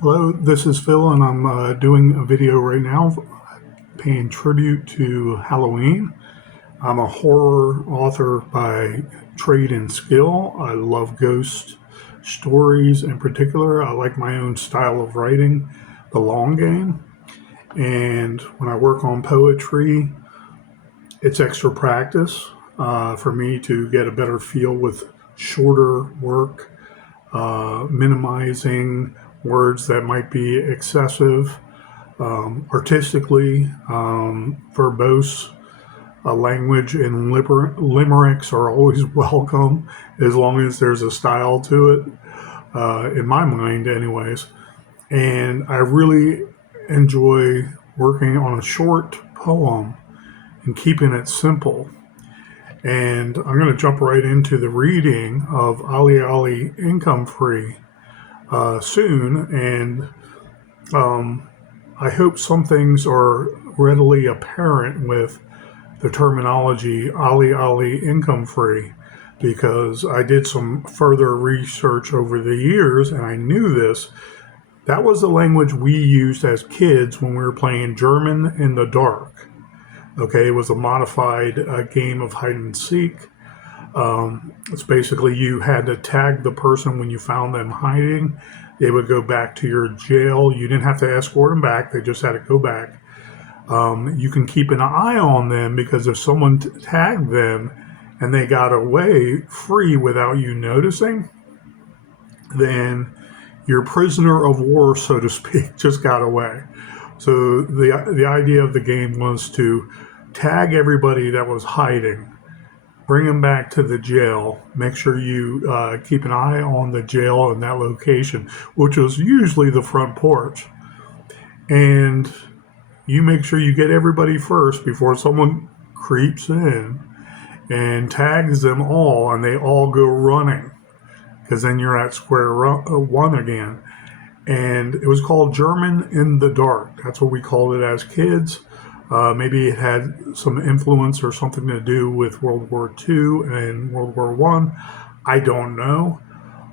Hello, this is Phil, and I'm doing a video right now paying tribute to Halloween. I'm a horror author by trade and skill. I love ghost stories in particular. I like my own style of writing, the long game. And when I work on poetry, it's extra practice for me to get a better feel with shorter work, minimizing words that might be excessive. Artistically, verbose language and limericks are always welcome as long as there's a style to it, in my mind, anyways. And I really enjoy working on a short poem and keeping it simple. And I'm going to jump right into the reading of Olly-Olly Income Free soon. And I hope some things are readily apparent with the terminology Olly-Olly Income Free, because I did some further research over the years and I knew this. That was the language we used as kids when we were playing German in the dark. Okay, it was a modified game of hide and seek. It's basically you had to tag the person when you found them hiding. They would go back to your jail. You didn't have to escort them back. They just had to go back. You can keep an eye on them because if someone tagged them and they got away free without you noticing, then your prisoner of war, so to speak, just got away. So the idea of the game was to tag everybody that was hiding, bring them back to the jail, make sure you keep an eye on the jail in that location, which was usually the front porch. And you make sure you get everybody first before someone creeps in and tags them all and they all go running, because then you're at square one again. And it was called German in the Dark. That's what we called it as kids. Maybe it had some influence or something to do with World War II and World War One. I don't know.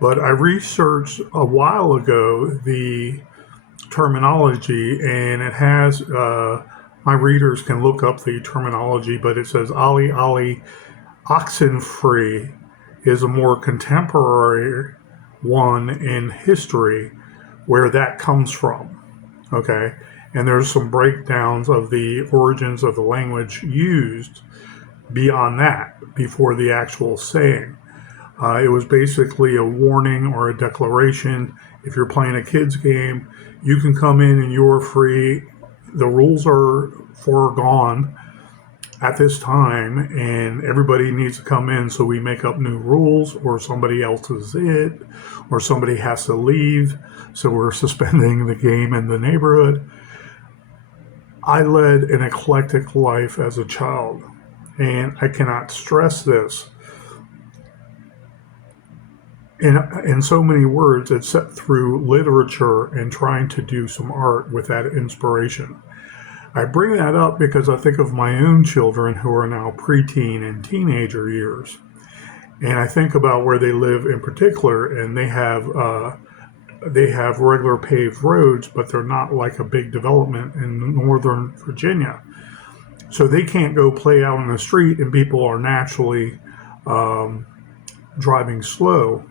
But I researched a while ago the terminology, and it has, my readers can look up the terminology, but it says Olly-Olly Oxenfree is a more contemporary one in history where that comes from. Okay. And there's some breakdowns of the origins of the language used beyond that, before the actual saying. It was basically a warning or a declaration. If you're playing a kid's game, you can come in and you're free. The rules are foregone at this time, and everybody needs to come in, so we make up new rules, or somebody else is it, or somebody has to leave, so we're suspending the game in the neighborhood. I led an eclectic life as a child, and I cannot stress this. In so many words, it's set through literature and trying to do some art with that inspiration. I bring that up because I think of my own children who are now preteen and teenager years. And I think about where they live in particular, and they have regular paved roads, but they're not like a big development in Northern Virginia. So they can't go play out on the street, and people are naturally driving slow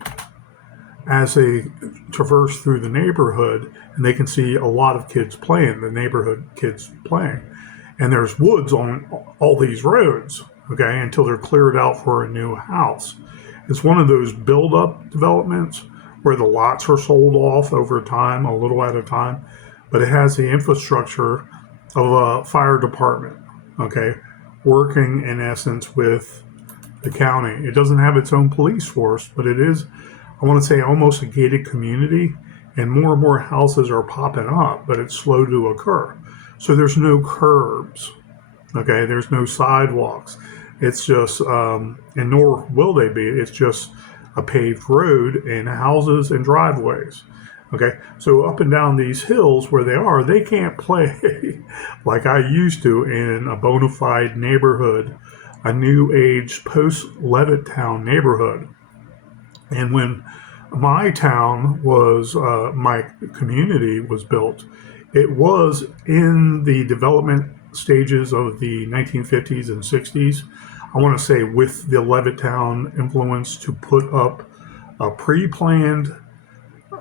as they traverse through the neighborhood, and they can see a lot of kids playing, the neighborhood kids playing. And there's woods on all these roads, okay, until they're cleared out for a new house. It's one of those build-up developments where the lots are sold off over time, a little at a time, but it has the infrastructure of a fire department, okay, working in essence with the county. It doesn't have its own police force, but it is, I want to say, almost a gated community, and more houses are popping up, but it's slow to occur. So there's no curbs, okay? There's no sidewalks. It's just, and nor will they be, it's just a paved road and houses and driveways. Okay, so up and down these hills where they can't play like I used to in a bona fide neighborhood, a new age post Levittown neighborhood. And when My town was, my community was built. It was in the development stages of the 1950s and 60s. I want to say with the Levittown influence to put up a pre-planned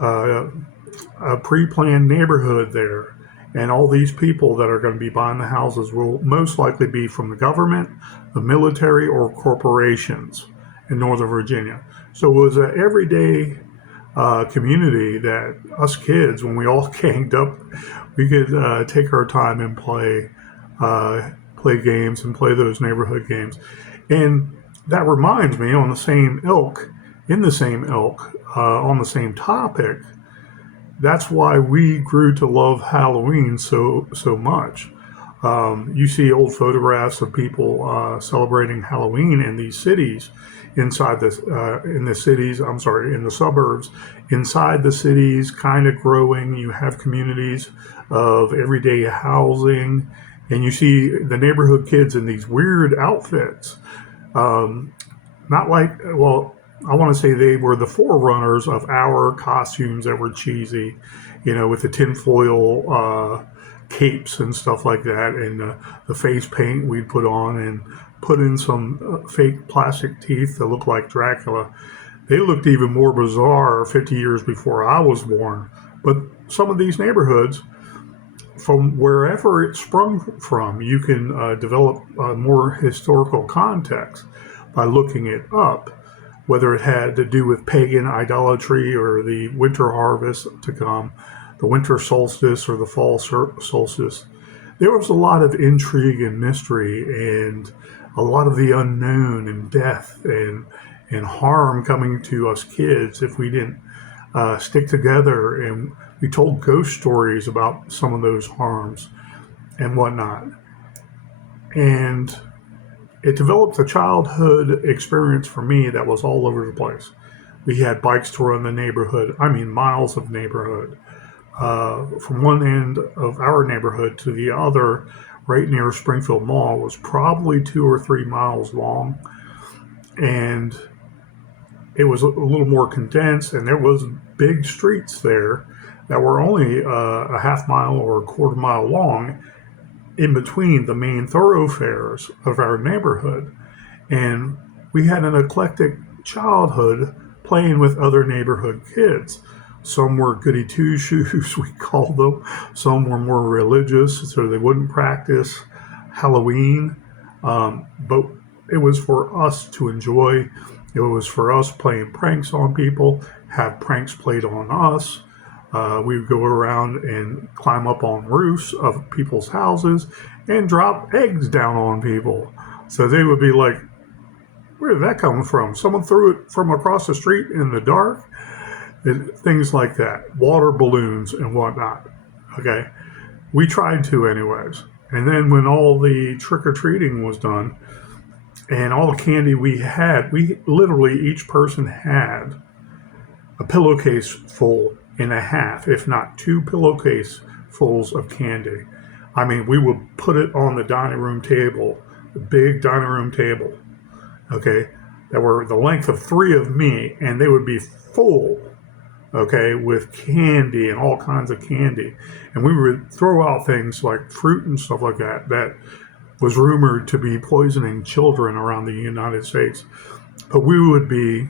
uh, a pre-planned neighborhood there, and all these people that are going to be buying the houses will most likely be from the government, the military, or corporations in Northern Virginia. So it was an everyday community that us kids, when we all ganged up, we could take our time and play games and play those neighborhood games. And that reminds me, on the same ilk, in the same ilk, on the same topic, that's why we grew to love Halloween so much. You see old photographs of people celebrating Halloween in these cities, in the cities. I'm sorry, in the suburbs, inside the cities, kind of growing. You have communities of everyday housing, and you see the neighborhood kids in these weird outfits. Um, Not like, well, I want to say they were the forerunners of our costumes that were cheesy, with the tinfoil capes and stuff like that, and the face paint we'd put on and put in some fake plastic teeth that looked like Dracula. They looked even more bizarre 50 years before I was born. But some of these neighborhoods, from wherever it sprung from, you can develop more historical context by looking it up, whether it had to do with pagan idolatry or the winter harvest to come, the winter solstice or the fall solstice. There was a lot of intrigue and mystery and a lot of the unknown and death and harm coming to us kids if we didn't stick together, and we told ghost stories about some of those harms and whatnot. And it developed a childhood experience for me that was all over the place. We had bikes to run the neighborhood, I mean, miles of neighborhood. From one end of our neighborhood to the other, right near Springfield Mall, was probably 2 or 3 miles long. And it was a little more condensed, and there was big streets there that were only a half mile or a quarter mile long in between the main thoroughfares of our neighborhood. And we had an eclectic childhood playing with other neighborhood kids. Some were goody two shoes, we called them. Some were more religious, so they wouldn't practice Halloween. But it was for us to enjoy. It was for us playing pranks on people, have pranks played on us. We would go around and climb up on roofs of people's houses and drop eggs down on people. So they would be like, where did that come from? Someone threw it from across the street in the dark? And things like that. Water balloons and whatnot. Okay. We tried to anyways. And then when all the trick-or-treating was done and all the candy we had, we literally, each person had a pillowcase full and a half, if not 2 pillowcase fulls of candy. I mean, we would put it on the dining room table, the big dining room table, okay, that were the length of 3 of me, and they would be full, okay, with candy and all kinds of candy. And we would throw out things like fruit and stuff like that that was rumored to be poisoning children around the United States. But we would be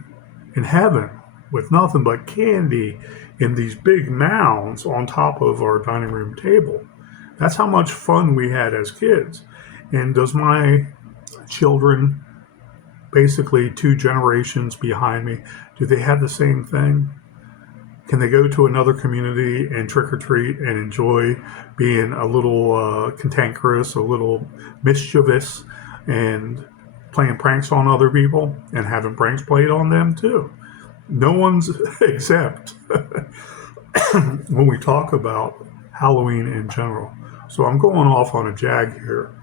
in heaven with nothing but candy in these big mounds on top of our dining room table. That's how much fun we had as kids. And does my children, basically 2 generations behind me, do they have the same thing? Can they go to another community and trick or treat and enjoy being a little cantankerous, a little mischievous, and playing pranks on other people and having pranks played on them too? No one's exempt when we talk about Halloween in general. So I'm going off on a jag here.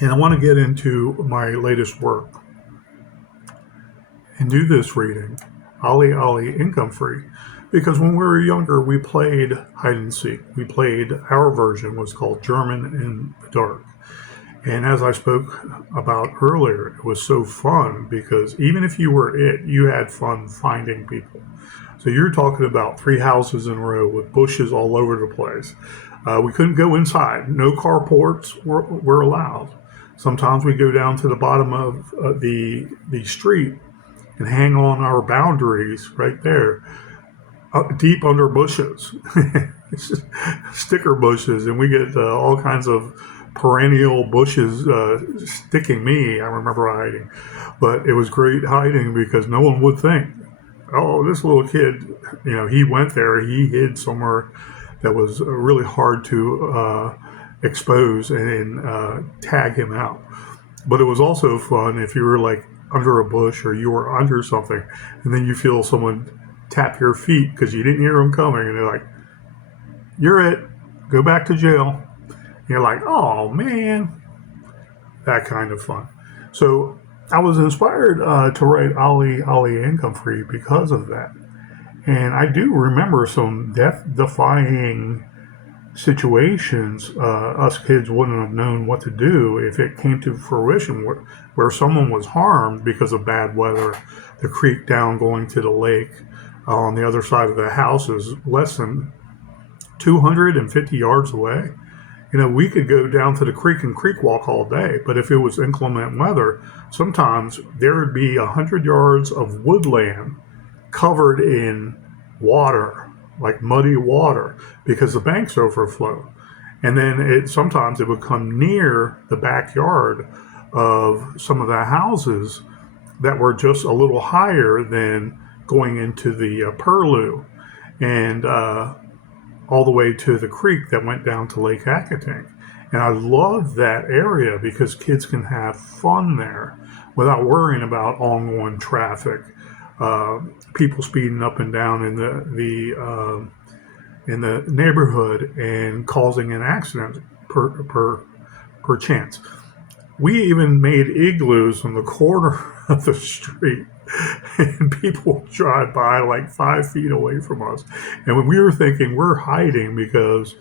And I want to get into my latest work and do this reading, Olly-Olly Income Free, because when we were younger, we played hide and seek. We played, our version was called German in the Dark. And as I spoke about earlier, it was so fun because even if you were it, you had fun finding people. So you're talking about three houses in a row with bushes all over the place. We couldn't go inside. No carports were allowed. Sometimes we go down to the bottom of the street and hang on our boundaries right there, deep under bushes, sticker bushes, and we get all kinds of perennial bushes sticking me. I remember hiding, but it was great hiding because no one would think, oh, this little kid, he went there, he hid somewhere that was really hard to expose and tag him out. But it was also fun if you were like under a bush or you were under something, and then you feel someone tap your feet because you didn't hear them coming, and they're like, "You're it. Go back to jail." And you're like, "Oh man," that kind of fun. So I was inspired to write Olly-Olly Income Free because of that, and I do remember some death-defying situations. Us kids wouldn't have known what to do if it came to fruition, where someone was harmed because of bad weather. The creek down going to the lake on the other side of the house is less than 250 yards away. We could go down to the creek and creek walk all day, but if it was inclement weather, sometimes there would be 100 yards of woodland covered in water, like muddy water, because the banks overflow. And then sometimes it would come near the backyard of some of the houses that were just a little higher than going into the purlieu, and all the way to the creek that went down to Lake Acatink. And I love that area because kids can have fun there without worrying about ongoing traffic, people speeding up and down in the neighborhood and causing an accident per chance. We even made igloos on the corner of the street, and people would drive by like 5 feet away from us. And when we were thinking we're hiding because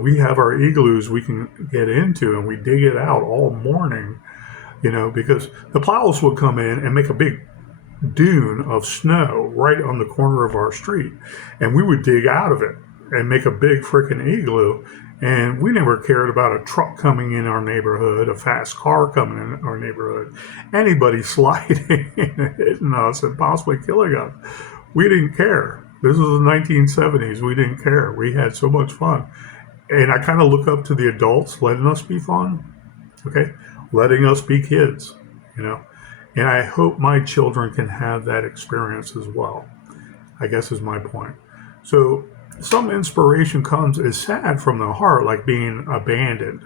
we have our igloos we can get into, and we dig it out all morning, because the plows would come in and make a big dune of snow right on the corner of our street, and we would dig out of it and make a big freaking igloo. And we never cared about a truck coming in our neighborhood, a fast car coming in our neighborhood, anybody sliding and hitting us and possibly killing us. We didn't care. This was the 1970s. We didn't care. We had so much fun. And I kind of look up to the adults letting us be fun, okay? Letting us be kids, And I hope my children can have that experience as well, I guess is my point. So some inspiration comes is sad from the heart, like being abandoned,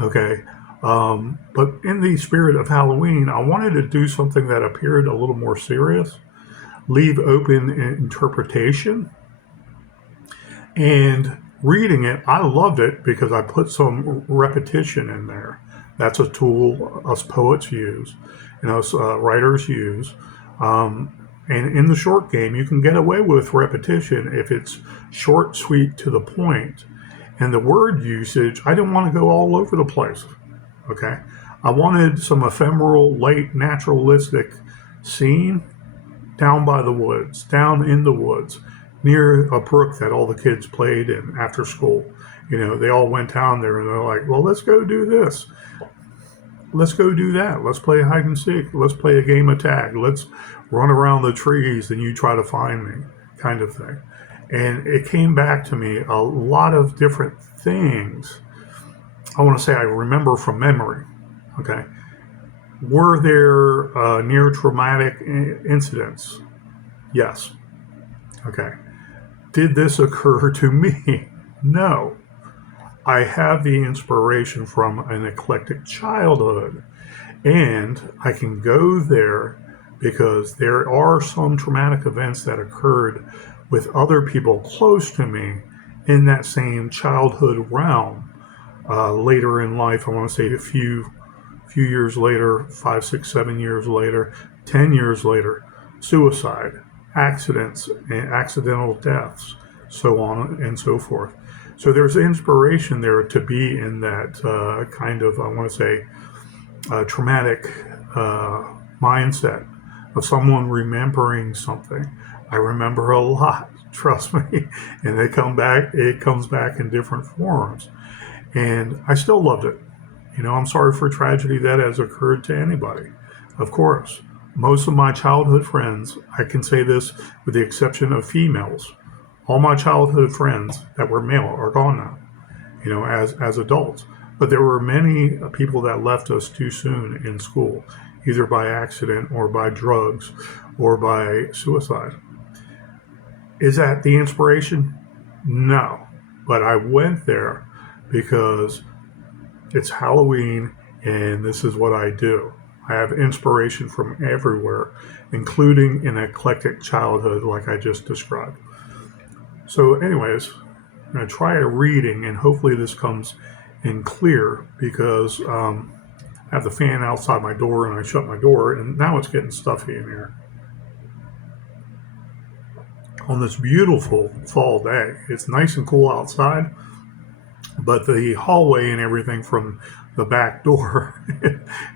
okay? But in the spirit of Halloween, I wanted to do something that appeared a little more serious, leave open interpretation. And reading it, I loved it because I put some repetition in there. That's a tool us poets use and us writers use. And in the short game, you can get away with repetition if it's short, sweet, to the point. And the word usage, I didn't want to go all over the place, okay? I wanted some ephemeral, light, naturalistic scene down by the woods, down in the woods, near a brook that all the kids played in after school. They all went down there and they're like, well, let's go do this. Let's go do that. Let's play hide and seek. Let's play a game of tag. Let's run around the trees and you try to find me, kind of thing. And it came back to me a lot of different things. I want to say I remember from memory, okay? Were there near traumatic incidents? Yes. Okay. Did this occur to me? No. I have the inspiration from an eclectic childhood, and I can go there because there are some traumatic events that occurred with other people close to me in that same childhood realm. Later in life, I want to say a few years later, 5, 6, 7 years later, 10 years later, suicide, accidents, and accidental deaths, so on and so forth. So there's inspiration there to be in that kind of, I want to say, traumatic mindset of someone remembering something. I remember a lot, trust me, and it comes back in different forms. And I still loved it. I'm sorry for tragedy that has occurred to anybody, of course. Most of my childhood friends, I can say this with the exception of females, all my childhood friends that were male are gone now, as adults. But there were many people that left us too soon in school, either by accident or by drugs or by suicide. Is that the inspiration? No. But I went there because it's Halloween and this is what I do. I have inspiration from everywhere, including an eclectic childhood like I just described. So, anyways, I'm going to try a reading, and hopefully this comes in clear because I have the fan outside my door and I shut my door, and now it's getting stuffy in here. On this beautiful fall day, it's nice and cool outside, but the hallway and everything from the back door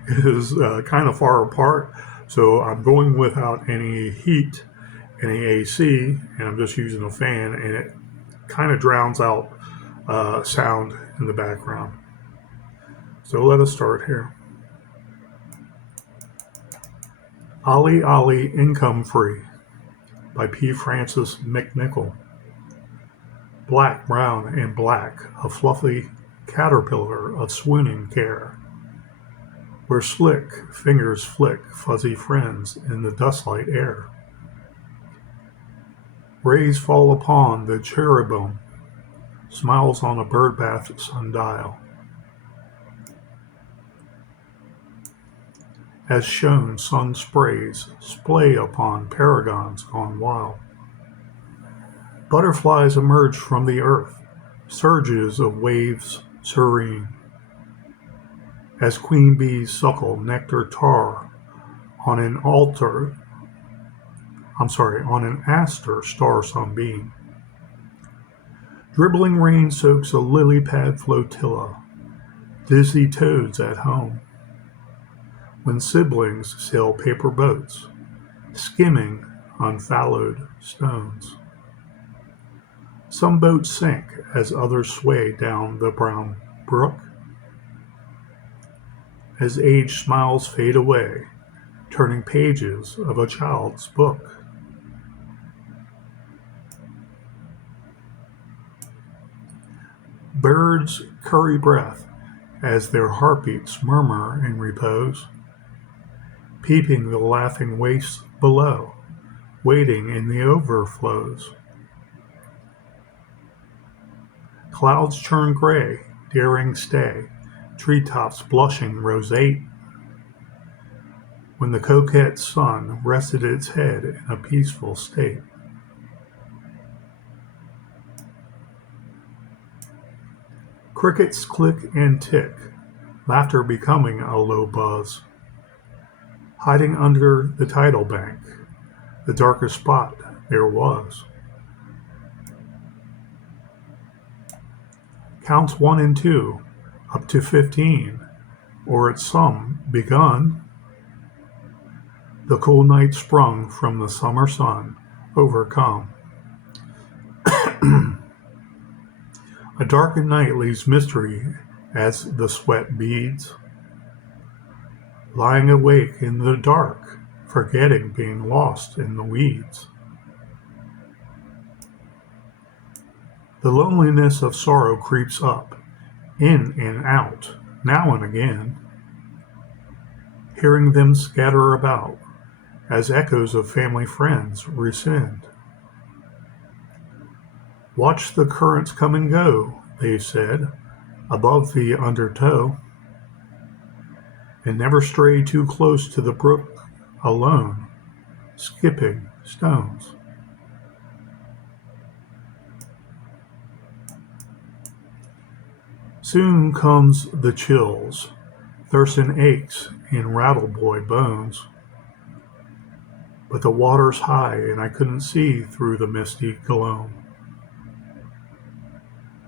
is kind of far apart. So I'm going without any heat, any AC, and I'm just using a fan, and it kind of drowns out sound in the background. So let us start here. Olly-Olly Income Free by P. Francis McNichol. Black, brown, and black, a fluffy caterpillar of swooning care, where slick fingers flick fuzzy friends in the dustlight air. Rays fall upon the cherubim, smiles on a birdbath sundial. As shone, sun sprays, splay upon paragons gone wild. Butterflies emerge from the earth, surges of waifs serene. As queen bees suckle nectar tar on an aster star sunbeam. Dribbling rain soaks a lily pad flotilla, dizzy toads at home. When siblings sail paper boats, skimming unfallowed stones. Some boats sink as others sway down the brown brook. As age smiles fade away, turning pages of a child's book. Birds curry breath as their heartbeats murmur in repose. Peeping the laughing waifs below, waiting in the overflows. Clouds churn gray, daring stay, treetops blushing roseate. When the coquette sun rested its head in a peaceful state. Crickets click and tick, laughter becoming a low buzz. Hiding under the tidal bank, the darkest spot there was. Counts 1 and 2, up to 15, or its sum begun. The cool night sprung from the summer sun, overcome. A darkened night leaves mystery as the sweat beads. Lying awake in the dark, forgetting being lost in the weeds. The loneliness of sorrow creeps up, in and out, now and again. Hearing them scatter about, as echoes of family friends rescind. Watch the currents come and go, they've said, above the undertow. And never stray too close to the brook alone, skipping stones. Soon comes the chills, Thurston aches in rattleboy bones. But the water's high and I couldn't see through the misty gloam.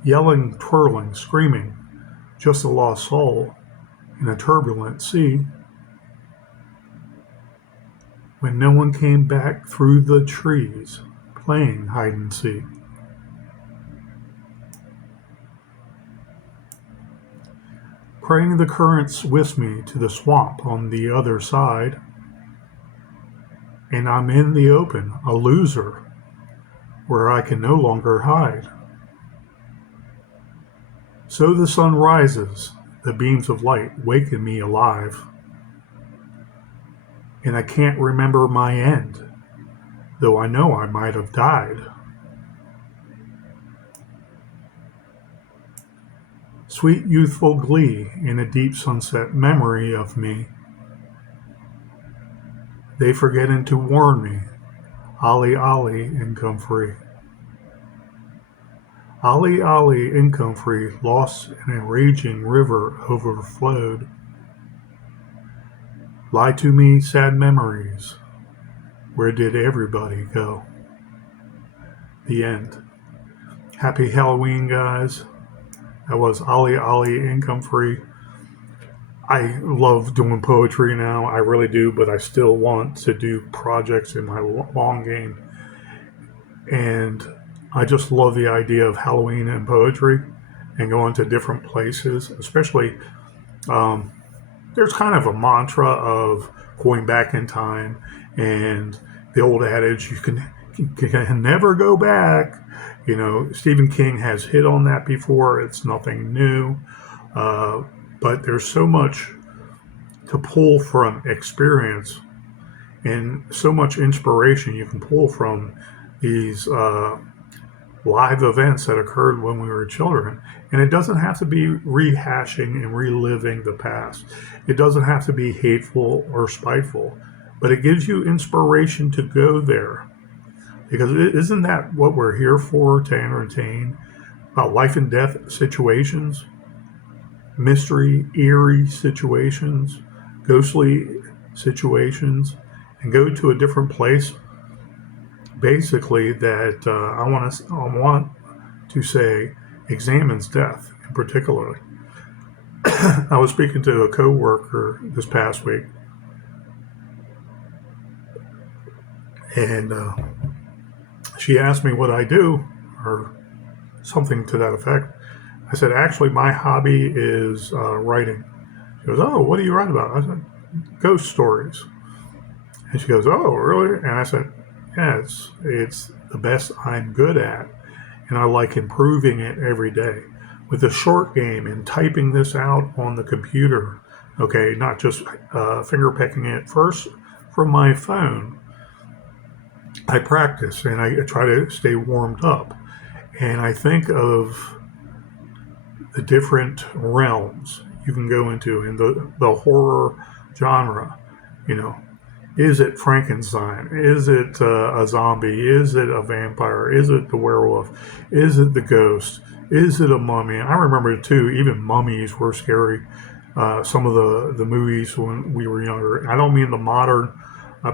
yelling, twirling, screaming, just a lost soul in a turbulent sea. When no one came back through the trees, playing hide and seek. Praying the currents with me to the swamp on the other side, and I'm in the open, a loser, where I can no longer hide. So the sun rises, the beams of light waken me alive, and I can't remember my end, though I know I might have died. Sweet youthful glee in a deep sunset memory of me. They forgetting to warn me, Olly-Olly, income free. Olly-Olly, income free, lost in a raging river overflowed. Lie to me, sad memories. Where did everybody go? The end. Happy Halloween, guys. That was Olly-Olly, income free. I love doing poetry now. I really do, but I still want to do projects in my long game. And I just love the idea of Halloween and poetry and going to different places, especially there's kind of a mantra of going back in time and the old adage, you can never go back. You know, Stephen King has hit on that before. It's nothing new. But there's so much to pull from experience and so much inspiration you can pull from these live events that occurred when we were children. And it doesn't have to be rehashing and reliving the past. It doesn't have to be hateful or spiteful, but it gives you inspiration to go there. Because isn't that what we're here for, to entertain? About life and death situations, mystery, eerie situations, ghostly situations, and go to a different place. Basically, that I want to say examines death in particular. I was speaking to a coworker this past week, and she asked me what I do, or something to that effect. I said, actually, my hobby is writing. She goes, oh, what do you write about? I said, ghost stories. And she goes, oh, really? And I said, yeah, it's the best I'm good at, and I like improving it every day. With the short game and typing this out on the computer, okay, not just finger pecking it first from my phone, I practice and I try to stay warmed up. And I think of the different realms you can go into in the horror genre. You know, is it Frankenstein? Is it a zombie? Is it a vampire? Is it the werewolf? Is it the ghost? Is it a mummy? I remember too, even mummies were scary. Some of the movies when we were younger. I don't mean the modern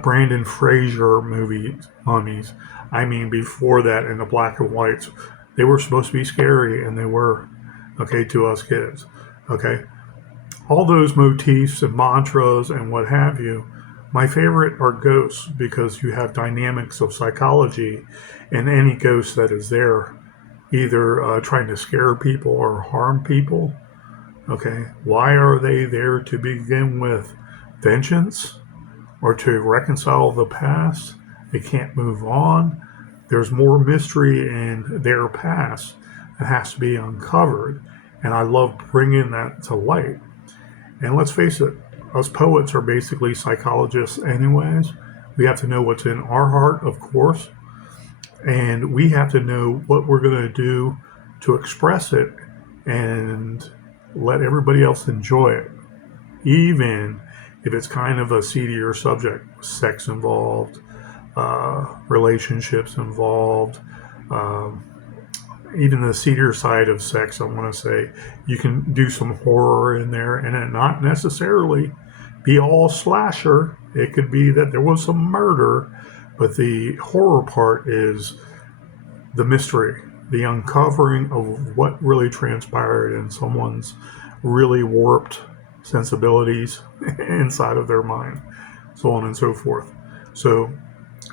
Brandon Fraser movies, mummies. I mean before that in the black and whites. They were supposed to be scary, and they were, okay, to us kids. Okay. All those motifs and mantras and what have you. My favorite are ghosts because you have dynamics of psychology in any ghost that is there, either trying to scare people or harm people. Okay, why are they there to begin with? Vengeance or to reconcile the past? They can't move on. There's more mystery in their past that has to be uncovered, and I love bringing that to light. And let's face it, us poets are basically psychologists anyways. We have to know what's in our heart, of course, and we have to know what we're going to do to express it and let everybody else enjoy it, even if it's kind of a seedier subject, sex involved, relationships involved, even the seedier side of sex. I want to say you can do some horror in there, and it not necessarily be all slasher. It could be that there was some murder, but the horror part is the mystery, the uncovering of what really transpired in someone's really warped sensibilities inside of their mind, so on and so forth. So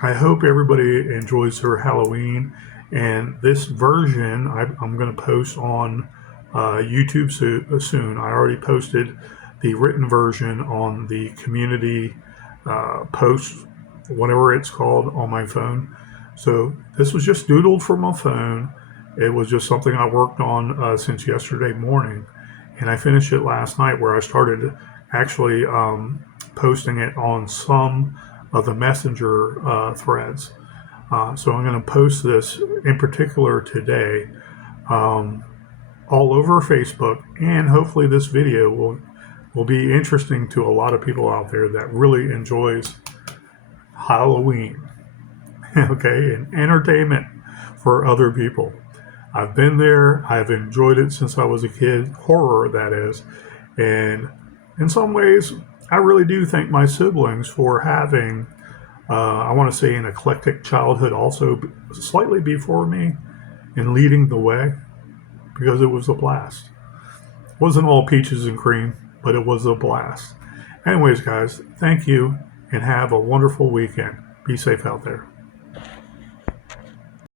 I hope everybody enjoys their Halloween. And this version I'm going to post on YouTube soon. I already posted the written version on the community post, whatever it's called, on my phone. So this was just doodled from my phone. It was just something I worked on since yesterday morning. And I finished it last night, where I started actually posting it on some of the messenger threads. So I'm going to post this in particular today all over Facebook, and hopefully this video will be interesting to a lot of people out there that really enjoys Halloween, okay, and entertainment for other people. I've been there. I've enjoyed it since I was a kid, horror that is, and in some ways I really do thank my siblings for having I want to say an eclectic childhood also slightly before me, and leading the way, because it was a blast. It wasn't all peaches and cream, but it was a blast. Anyways, guys, thank you, and have a wonderful weekend. Be safe out there.